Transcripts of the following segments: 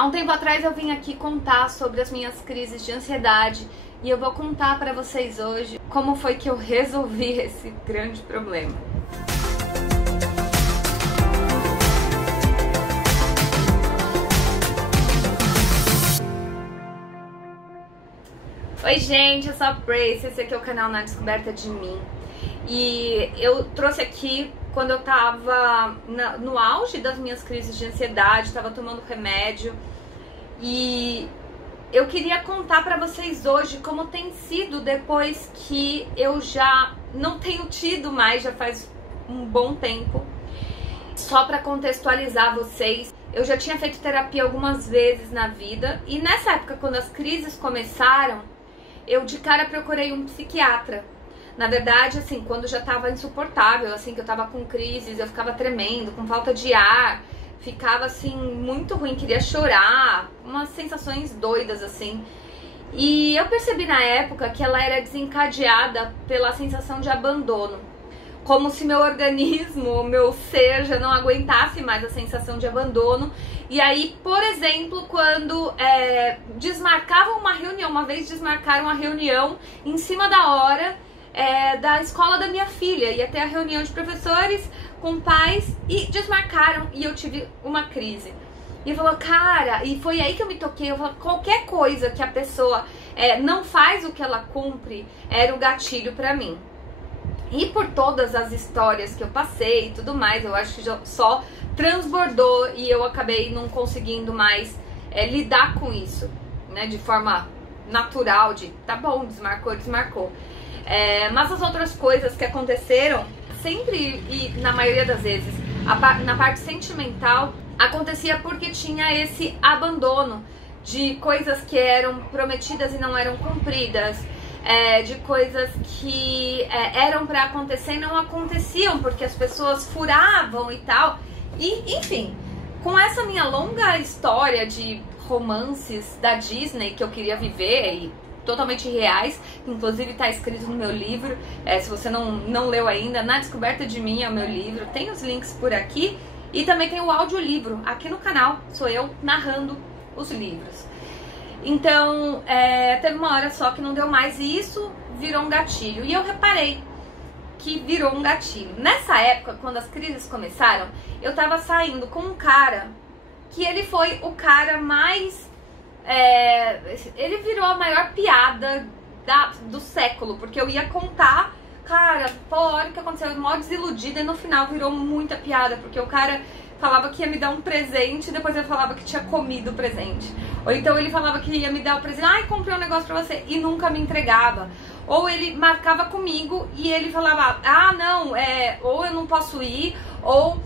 Há um tempo atrás eu vim aqui contar sobre as minhas crises de ansiedade e eu vou contar para vocês hoje como foi que eu resolvi esse grande problema. Oi gente, eu sou a Prace, esse aqui é o canal Na Descoberta de Mim. E eu trouxe aqui quando eu tava no auge das minhas crises de ansiedade, tava tomando remédio. E eu queria contar pra vocês hoje como tem sido depois que eu já não tenho tido mais, já faz um bom tempo. Só pra contextualizar vocês, eu já tinha feito terapia algumas vezes na vida. E nessa época, quando as crises começaram, eu de cara procurei um psiquiatra. Na verdade, assim, quando já tava insuportável, assim, que eu tava com crises, eu ficava tremendo, com falta de ar, ficava, assim, muito ruim, queria chorar, umas sensações doidas, assim. E eu percebi na época que ela era desencadeada pela sensação de abandono. Como se meu organismo, meu ser já não aguentasse mais a sensação de abandono. E aí, por exemplo, quando desmarcavam uma reunião, uma vez desmarcaram uma reunião em cima da hora da escola da minha filha. Ia ter a reunião de professores com pais e desmarcaram e eu tive uma crise. E eu falei, cara, e foi aí que eu me toquei. Eu falei, qualquer coisa que a pessoa não faz o que ela cumpre era o gatilho pra mim. E por todas as histórias que eu passei e tudo mais, eu acho que já só transbordou e eu acabei não conseguindo mais lidar com isso, né, de forma natural, de tá bom, desmarcou, desmarcou. Mas as outras coisas que aconteceram, sempre e na maioria das vezes, na parte sentimental, acontecia porque tinha esse abandono de coisas que eram prometidas e não eram cumpridas. De coisas que eram pra acontecer e não aconteciam porque as pessoas furavam e tal. E, enfim, com essa minha longa história de romances da Disney que eu queria viver e totalmente reais, inclusive tá escrito no meu livro, se você não leu ainda, Na Descoberta de Mim é o meu livro, tem os links por aqui e também tem o audiolivro aqui no canal, sou eu narrando os livros. Então, teve uma hora só que não deu mais e isso virou um gatilho. E eu reparei que virou um gatilho. Nessa época, quando as crises começaram, eu tava saindo com um cara que ele foi o cara mais... ele virou a maior piada do século, porque eu ia contar, cara, pô, olha o que aconteceu, eu mó desiludida e no final virou muita piada, porque o cara falava que ia me dar um presente e depois ele falava que tinha comido o presente. Ou então ele falava que ia me dar o presente, ai, comprei um negócio pra você, e nunca me entregava. Ou ele marcava comigo e ele falava, ah, não, ou eu não posso ir, ou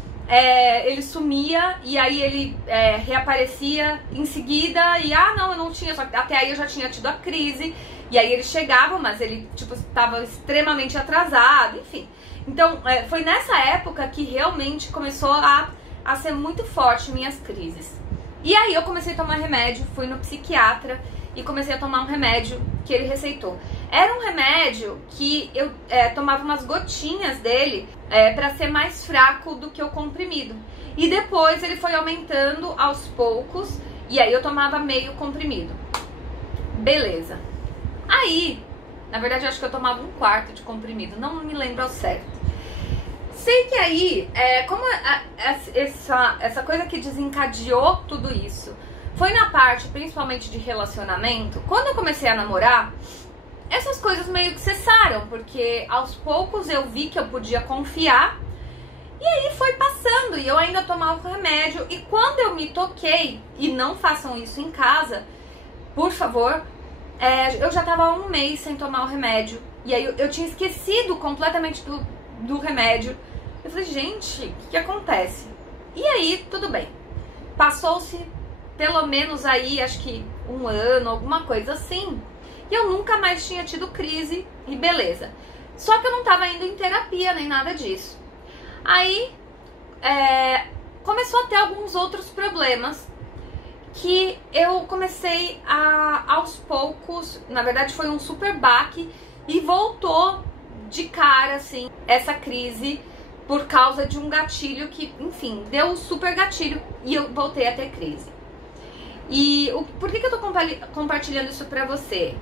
ele sumia e aí ele reaparecia em seguida e, ah, não, eu não tinha, só que até aí eu já tinha tido a crise, e aí ele chegava, mas ele, tipo, estava extremamente atrasado, enfim. Então, foi nessa época que realmente começou a ser muito forte minhas crises. E aí eu comecei a tomar remédio, fui no psiquiatra e comecei a tomar um remédio que ele receitou. Era um remédio que eu tomava umas gotinhas dele pra ser mais fraco do que o comprimido. E depois ele foi aumentando aos poucos e aí eu tomava meio comprimido. Beleza. Aí, na verdade eu acho que eu tomava um quarto de comprimido, não me lembro ao certo. Sei que aí, como essa coisa que desencadeou tudo isso foi na parte principalmente de relacionamento, quando eu comecei a namorar, essas coisas meio que cessaram, porque aos poucos eu vi que eu podia confiar, e aí foi passando, e eu ainda tomava o remédio, e quando eu me toquei, e não façam isso em casa, por favor, eu já tava há um mês sem tomar o remédio, e aí eu tinha esquecido completamente do remédio. Eu falei, gente, o que acontece? E aí, tudo bem. Passou-se pelo menos aí, acho que um ano, alguma coisa assim. E eu nunca mais tinha tido crise e beleza. Só que eu não tava indo em terapia nem nada disso. Aí, começou a ter alguns outros problemas que eu comecei aos poucos, na verdade foi um super baque e voltou de cara, assim, essa crise por causa de um gatilho que, enfim, deu um super gatilho e eu voltei a ter crise. E por que eu tô compartilhando isso pra você?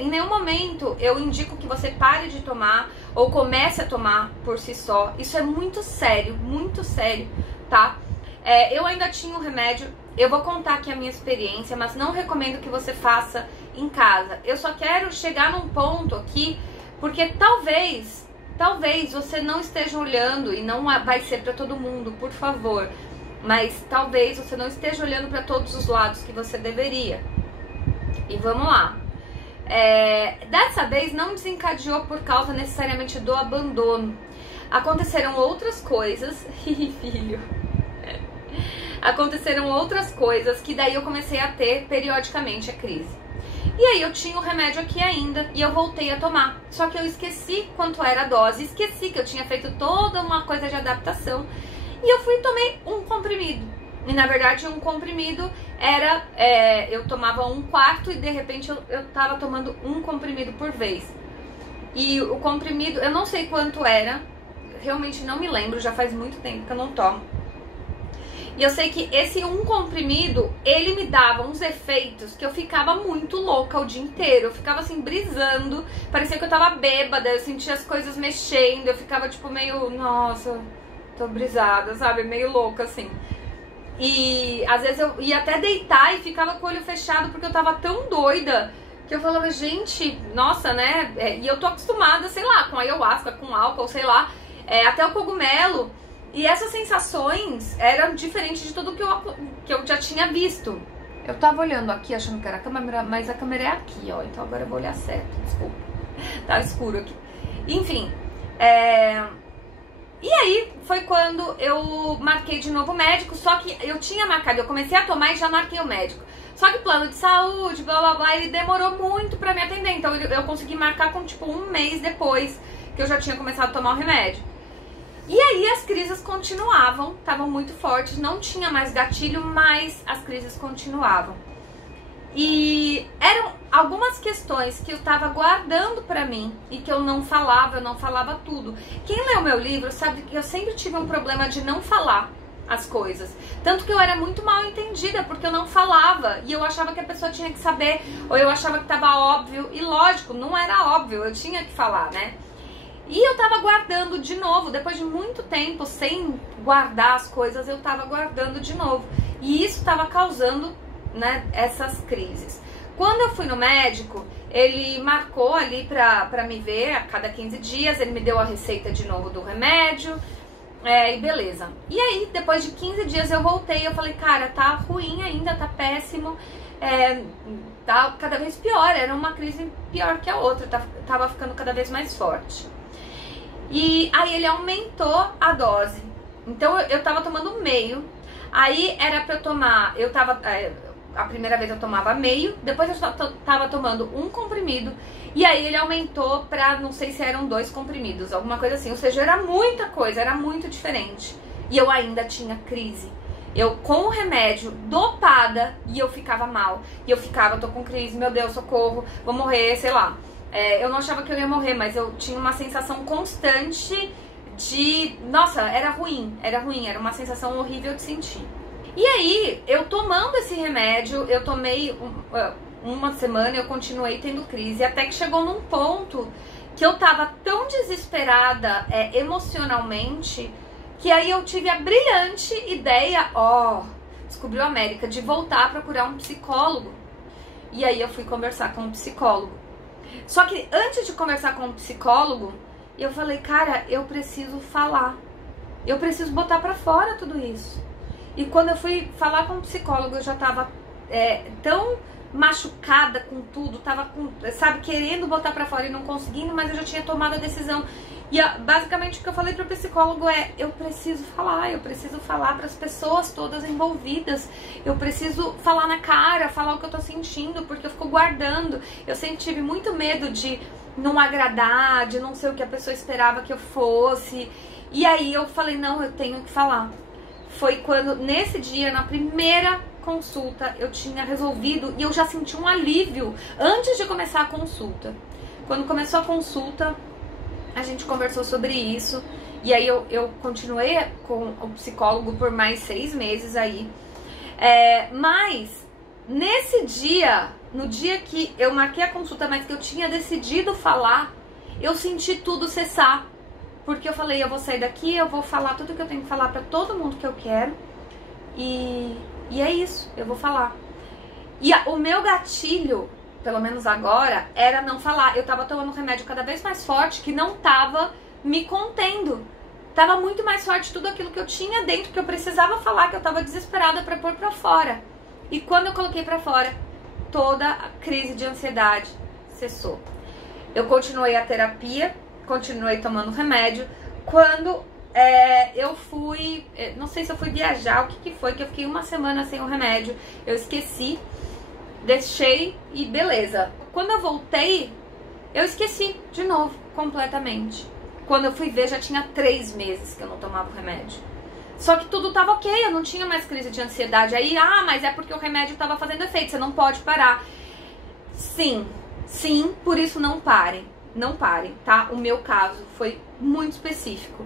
Em nenhum momento eu indico que você pare de tomar ou comece a tomar por si só. Isso é muito sério, tá? Eu ainda tinha um remédio, eu vou contar aqui a minha experiência, mas não recomendo que você faça em casa. Eu só quero chegar num ponto aqui, porque talvez você não esteja olhando, e não vai ser pra todo mundo, por favor, mas talvez você não esteja olhando pra todos os lados que você deveria. E vamos lá. Dessa vez não desencadeou por causa necessariamente do abandono. Aconteceram outras coisas. Filho. Aconteceram outras coisas que daí eu comecei a ter periodicamente a crise. E aí eu tinha o remédio aqui ainda e eu voltei a tomar. Só que eu esqueci quanto era a dose, esqueci que eu tinha feito toda uma coisa de adaptação. E eu fui e tomei um comprimido. E na verdade um comprimido era, eu tomava 1/4 e de repente eu tava tomando um comprimido por vez. E o comprimido, eu não sei quanto era, realmente não me lembro, já faz muito tempo que eu não tomo. E eu sei que esse um comprimido, ele me dava uns efeitos que eu ficava muito louca o dia inteiro. Eu ficava assim, brisando, parecia que eu tava bêbada, eu sentia as coisas mexendo, eu ficava tipo meio, nossa, tô brisada, sabe? Meio louca assim. E às vezes eu ia até deitar e ficava com o olho fechado porque eu tava tão doida que eu falava, gente, nossa, né? E eu tô acostumada, sei lá, com ayahuasca, com álcool, sei lá, até o cogumelo. E essas sensações eram diferentes de tudo que eu já tinha visto. Eu tava olhando aqui achando que era a câmera, mas a câmera é aqui, ó. Então agora eu vou olhar certo, desculpa. Tá escuro aqui. Enfim, E aí foi quando eu marquei de novo o médico, só que eu tinha marcado, eu comecei a tomar e já marquei o médico. Só que plano de saúde, blá blá blá, ele demorou muito pra me atender. Então eu consegui marcar com tipo 1 mês depois que eu já tinha começado a tomar o remédio. E aí as crises continuavam, estavam muito fortes, não tinha mais gatilho, mas as crises continuavam. E eram algumas questões que eu tava guardando pra mim e que eu não falava tudo. Quem leu meu livro sabe que eu sempre tive um problema de não falar as coisas. Tanto que eu era muito mal entendida, porque eu não falava e eu achava que a pessoa tinha que saber, ou eu achava que tava óbvio, e lógico, não era óbvio, eu tinha que falar, né? E eu tava guardando de novo, depois de muito tempo sem guardar as coisas, eu tava guardando de novo. E isso tava causando, né, essas crises. Quando eu fui no médico, ele marcou ali pra me ver a cada 15 dias, ele me deu a receita de novo do remédio, e beleza. E aí, depois de 15 dias eu voltei, eu falei, cara, tá ruim ainda, tá péssimo, tá cada vez pior, era uma crise pior que a outra, tava ficando cada vez mais forte. E aí ele aumentou a dose. Então eu tava tomando meio. Aí era pra eu tomar, a primeira vez eu tomava meio, depois eu tava tomando um comprimido, e aí ele aumentou pra, não sei se eram 2 comprimidos, alguma coisa assim. Ou seja, era muita coisa, era muito diferente. E eu ainda tinha crise. Eu com o remédio dopada, e eu ficava mal. E eu ficava, tô com crise, meu Deus, socorro, vou morrer, sei lá. Eu não achava que eu ia morrer, mas eu tinha uma sensação constante de... Nossa, era ruim, era uma sensação horrível de sentir. E aí, eu tomando esse remédio, eu tomei uma semana, eu continuei tendo crise, até que chegou num ponto que eu tava tão desesperada emocionalmente, que aí eu tive a brilhante ideia, descobriu a América, de voltar a procurar um psicólogo. E aí eu fui conversar com um psicólogo. Só que antes de conversar com um psicólogo, eu falei, cara, eu preciso falar. Eu preciso botar pra fora tudo isso. E quando eu fui falar com um psicólogo, eu já tava tão machucada com tudo, tava querendo botar pra fora e não conseguindo, mas eu já tinha tomado a decisão. E basicamente o que eu falei pro psicólogo eu preciso falar pras pessoas todas envolvidas, eu preciso falar na cara, falar o que eu tô sentindo, porque eu fico guardando. Eu sempre tive muito medo de não agradar, de não ser o que a pessoa esperava que eu fosse. E aí eu falei, não, eu tenho que falar. Foi quando, nesse dia, na primeira consulta, eu tinha resolvido e eu já senti um alívio antes de começar a consulta. Quando começou a consulta, a gente conversou sobre isso, e aí eu continuei com o psicólogo por mais 6 meses aí, mas nesse dia, no dia que eu marquei a consulta, mas que eu tinha decidido falar, eu senti tudo cessar. Porque eu falei, eu vou sair daqui, eu vou falar tudo que eu tenho que falar pra todo mundo que eu quero. E é isso, eu vou falar. E o meu gatilho, pelo menos agora, era não falar. Eu tava tomando um remédio cada vez mais forte que não tava me contendo. Tava muito mais forte tudo aquilo que eu tinha dentro, que eu precisava falar, que eu tava desesperada pra pôr pra fora. E quando eu coloquei pra fora, toda a crise de ansiedade cessou. Eu continuei a terapia, continuei tomando remédio. Quando eu fui, não sei se eu fui viajar, o que foi, que eu fiquei uma semana sem o remédio, eu esqueci, deixei e beleza. Quando eu voltei, eu esqueci de novo, completamente. Quando eu fui ver, já tinha 3 meses que eu não tomava o remédio. Só que tudo tava ok, eu não tinha mais crise de ansiedade. Aí, mas é porque o remédio tava fazendo efeito, você não pode parar. Sim, por isso não parem. Não parem, tá? O meu caso foi muito específico.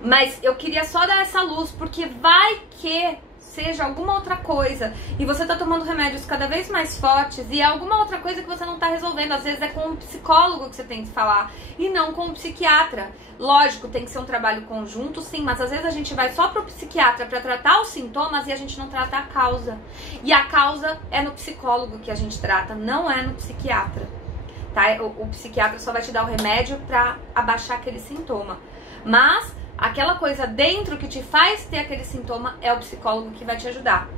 Mas eu queria só dar essa luz, porque vai que seja alguma outra coisa e você tá tomando remédios cada vez mais fortes e é alguma outra coisa que você não tá resolvendo. Às vezes é com um psicólogo que você tem que falar e não com um psiquiatra. Lógico, tem que ser um trabalho conjunto, sim, mas às vezes a gente vai só pro psiquiatra pra tratar os sintomas e a gente não trata a causa. E a causa é no psicólogo que a gente trata, não é no psiquiatra. Tá? O psiquiatra só vai te dar o remédio pra abaixar aquele sintoma. Mas aquela coisa dentro que te faz ter aquele sintoma é o psicólogo que vai te ajudar.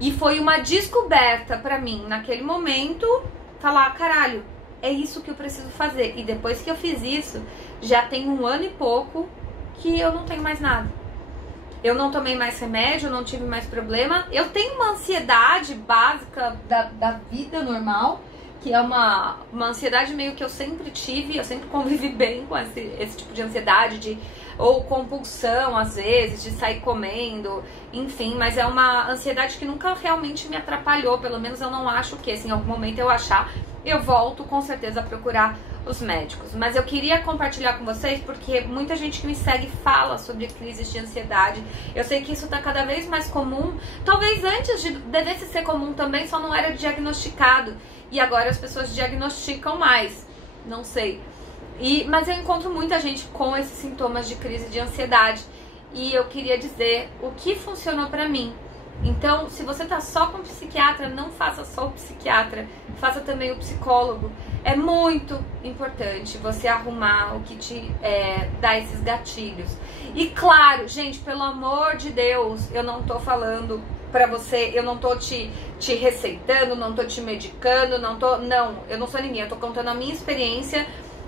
E foi uma descoberta pra mim, naquele momento, falar, caralho, é isso que eu preciso fazer. E depois que eu fiz isso, já tem 1 ano e pouco que eu não tenho mais nada. Eu não tomei mais remédio, eu não tive mais problema. Eu tenho uma ansiedade básica da vida normal, que é uma ansiedade meio que eu sempre tive, eu sempre convivi bem com esse tipo de ansiedade, ou compulsão, às vezes, de sair comendo, enfim, mas é uma ansiedade que nunca realmente me atrapalhou, pelo menos eu não acho que, se em algum momento eu achar, eu volto com certeza a procurar os médicos. Mas eu queria compartilhar com vocês, porque muita gente que me segue fala sobre crises de ansiedade. Eu sei que isso tá cada vez mais comum, talvez antes devesse ser comum também, só não era diagnosticado. E agora as pessoas diagnosticam mais, não sei. Mas eu encontro muita gente com esses sintomas de crise de ansiedade. E eu queria dizer o que funcionou pra mim. Então, se você tá só com o psiquiatra, não faça só o psiquiatra, faça também o psicólogo. É muito importante você arrumar o que te dá esses gatilhos. E claro, gente, pelo amor de Deus, eu não tô falando pra você, eu não tô te receitando, não tô te medicando, não, eu não sou ninguém, eu tô contando a minha experiência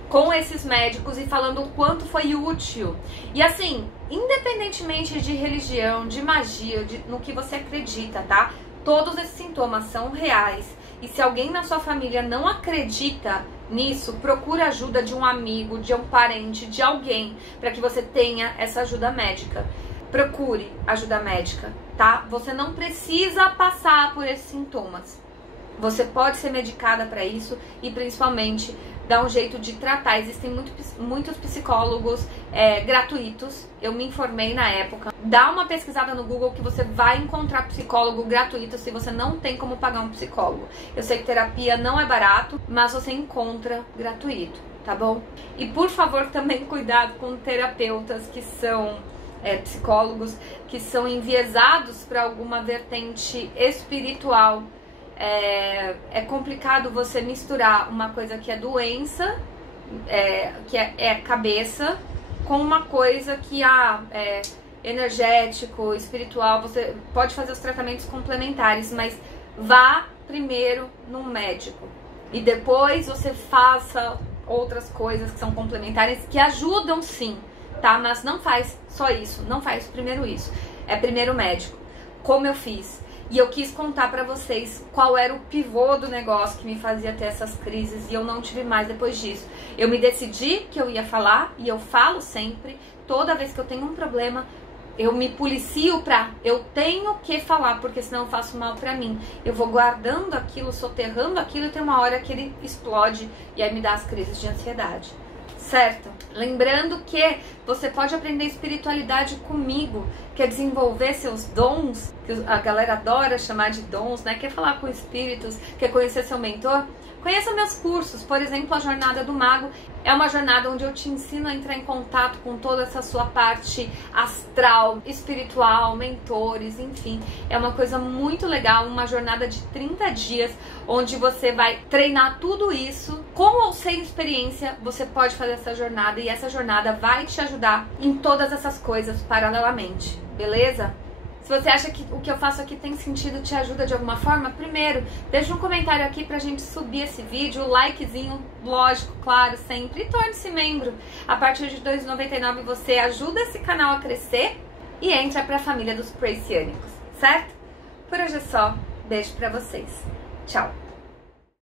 com esses médicos e falando o quanto foi útil. E assim, independentemente de religião, de magia, no que você acredita, tá? Todos esses sintomas são reais. E se alguém na sua família não acredita nisso, procura ajuda de um amigo, de um parente, de alguém, para que você tenha essa ajuda médica. Procure ajuda médica, tá? Você não precisa passar por esses sintomas. Você pode ser medicada para isso e principalmente dar um jeito de tratar. Existem muitos psicólogos gratuitos. Eu me informei na época. Dá uma pesquisada no Google que você vai encontrar psicólogo gratuito se você não tem como pagar um psicólogo. Eu sei que terapia não é barato, mas você encontra gratuito, tá bom? E por favor, também cuidado com terapeutas que são psicólogos, que são enviesados para alguma vertente espiritual. É complicado você misturar uma coisa que é doença, que é cabeça, com uma coisa que é energético, espiritual. Você pode fazer os tratamentos complementares, mas vá primeiro num médico e depois você faça outras coisas que são complementares, que ajudam sim, tá? Mas não faz só isso, não faz primeiro isso, é primeiro médico, como eu fiz. E eu quis contar pra vocês qual era o pivô do negócio que me fazia ter essas crises e eu não tive mais depois disso. Eu me decidi que eu ia falar e eu falo sempre, toda vez que eu tenho um problema, eu me policio eu tenho que falar, porque senão eu faço mal pra mim. Eu vou guardando aquilo, soterrando aquilo e tem uma hora que ele explode e aí me dá as crises de ansiedade. Certo? Lembrando que Você pode aprender espiritualidade comigo, quer desenvolver seus dons, que a galera adora chamar de dons, né? Quer falar com espíritos, quer conhecer seu mentor? Conheça meus cursos, por exemplo, a Jornada do Mago é uma jornada onde eu te ensino a entrar em contato com toda essa sua parte astral, espiritual, mentores, enfim. É uma coisa muito legal, uma jornada de 30 dias, onde você vai treinar tudo isso. Com ou sem experiência, você pode fazer essa jornada e essa jornada vai te ajudar em todas essas coisas paralelamente, beleza? Se você acha que o que eu faço aqui tem sentido, te ajuda de alguma forma, primeiro, deixa um comentário aqui pra gente subir esse vídeo, likezinho, lógico, claro, sempre, e torne-se membro. A partir de R$ 2,99 você ajuda esse canal a crescer e entra pra família dos Precianicos, certo? Por hoje é só, beijo pra vocês. Tchau!